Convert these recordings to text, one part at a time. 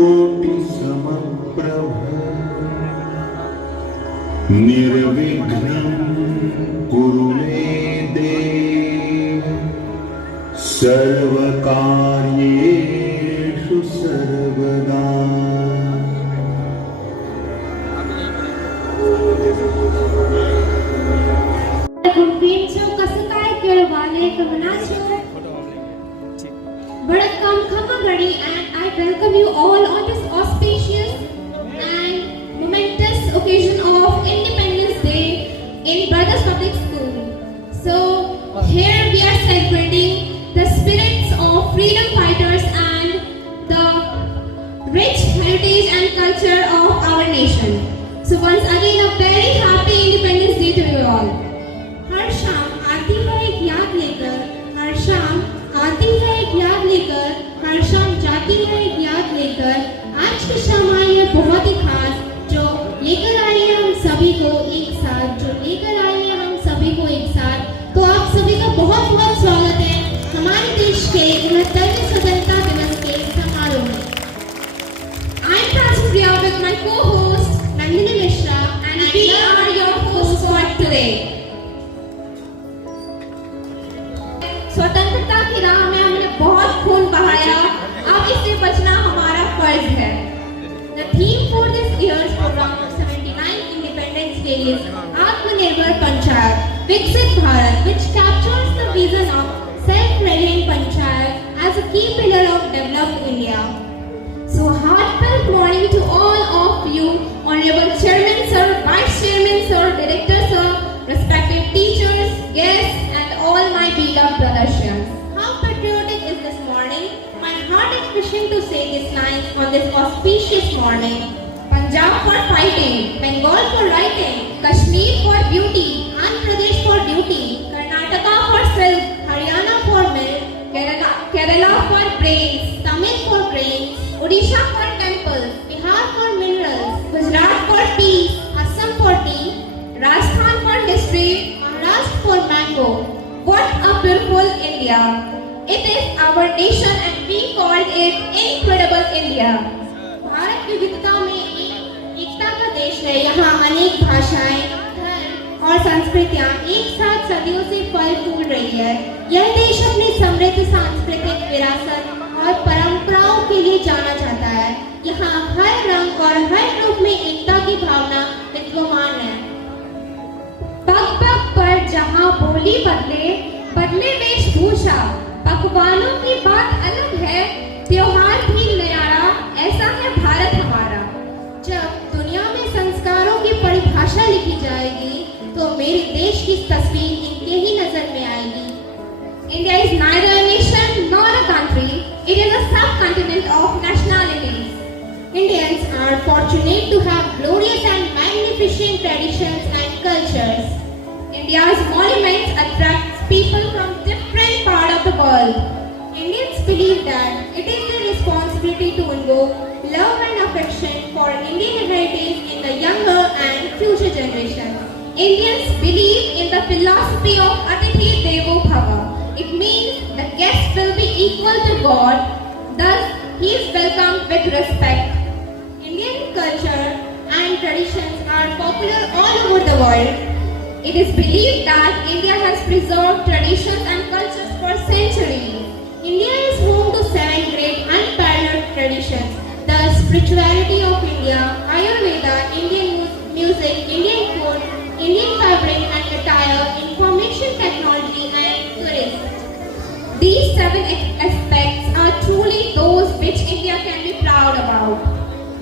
कोटिसमप्रभ निर्विघ्नं कुरु मे देव सर्वकार्येषु सर्वदा। And I welcome you all on this auspicious and momentous occasion of Independence Day in Brothers Public School. So here we are celebrating the spirits of freedom fighters and the rich heritage and culture of our nation. So once again a very happy Independence Day to you all. हर शाम आती है एक याद लेकर, हर शाम आती है एक याद लेकर, हर शाम जाती है एक याद लेकर। आज की शाम आई है बहुत ही खास, जो लेकर आई है हम सभी को एक साथ, जो लेकर आई है हम सभी को एक साथ। तो आप सभी का बहुत बहुत स्वागत है हमारे देश के 69वें स्वतंत्रता दिवस के समारोह में। I am Priya with my co-host Nandini Mishra and we are your hosts for today. स्वतंत्रता की राह में हमने बहुत खून बहाया, अब इससे बचना हमारा फर्ज है। The theme for this year's program of 79th Independence Day is Atmanirbhar Panchayat, Viksit Bharat, which captures the vision of self-reliant Panchayat as a key pillar of developed India. So heartfelt morning to all of you, Honorable Chairman Sir, Vice Chairman Sir, Director Sir, respected teachers, guests, and all my beloved brothers. How patriotic is this morning? My heart is wishing to say these lines on this auspicious morning. Punjab for fighting, Bengal for writing, Kashmir for beauty, Andhra Pradesh for duty, Karnataka for silk, Haryana for milk, Kerala for brains, Tamil for brains, Odisha for temples, Bihar for minerals, Gujarat for peace, Assam for tea, Rajasthan for history, Maharashtra for mango. What a beautiful India! It is our nation and we called it incredible India. Bharat विविधता में एकता का देश है। यहाँ अनेक भाषाएं, धर्म और संस्कृतियाँ एक साथ सदियों से फल फूल रही है। यह देश अपनी समृद्ध सांस्कृतिक विरासत और परंपराओं के लिए जाना जाता है। यहाँ हर रंग और हर रूप में एकता की भावना विद्यमान है। पग पग पर जहाँ बोली बदले, बदले वेशभूषा, पकवानों की बात अलग है, त्योहार भी न्यारा, ऐसा है भारत हमारा। जब दुनिया में संस्कारों की परिभाषा लिखी जाएगी, तो मेरे देश की तस्वीर इनके ही नजर में आएगी। India is neither a nation nor a country, it is a subcontinent of nationalities. Indians are fortunate to have glorious and magnificent traditions and cultures. India's monuments attract people from different parts of the world. Indians believe that it is their responsibility to invoke love and affection for Indian heritage in the younger and future generations. Indians believe in the philosophy of Atithi Devo Bhava. It means the guest will be equal to God, thus he is welcomed with respect. Indian culture and traditions are popular all over the world. It is believed that India has preserved traditions and cultures for centuries. India is home to 7 great unparalleled traditions: the spirituality of India, Ayurveda, Indian music, Indian food, Indian fabric and attire, information technology and tourism. These 7 aspects are truly those which India can be proud about.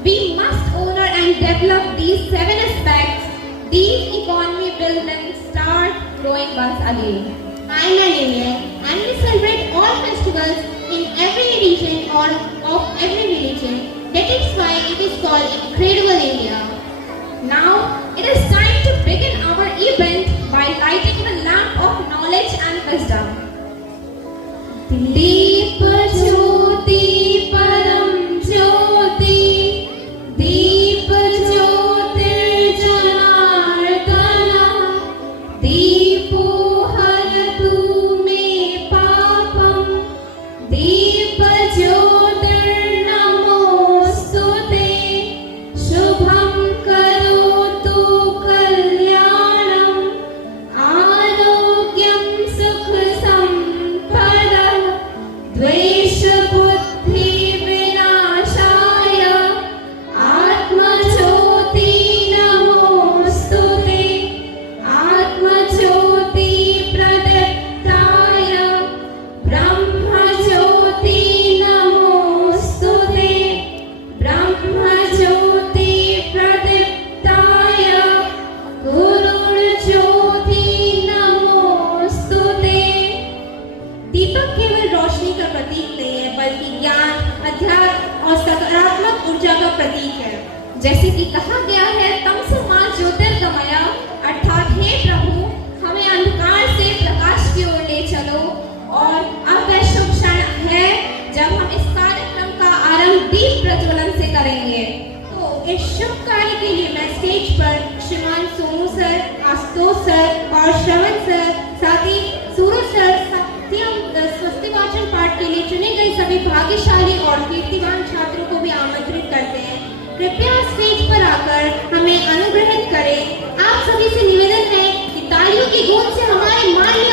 We must honor and develop these 7 aspects. These economy will then start growing once again. I am an Indian and we celebrate all festivals in every region or of every religion. That is why it is called Incredible India. Now it is time to begin our event by lighting the lamp of knowledge and wisdom. Deep Jyoti Param Jyoti, Deep Jyotirjanardana, Deepo Haratu Me Papam, Deep Jyotirnamostu ऊर्जा का प्रतीक है। जैसे कि कहा गया है, तमसो मां ज्योतिर्गमय, अर्थात हे प्रभु हमें अंधकार से प्रकाश की ओर ले चलो। और अब वह शुभ क्षण है जब हम इस कार्यक्रम का आरंभ दीप प्रज्वलन से करेंगे। तो इस शुभ कार्य के लिए मैं स्टेज पर श्रीमान सोनू सर, आशुतोष सर और श्रवण सर, साथ ही सूरज सर, स्वस्ति वाचन पाठ के लिए चुने गए सभी भाग्यशाली और कीर्तिवान छात्रों को भी आमंत्रित करते हैं। कृपया स्टेज पर आकर हमें अनुग्रहित करें। आप सभी से निवेदन है कि तालियों की गूंज से हमारे माननीय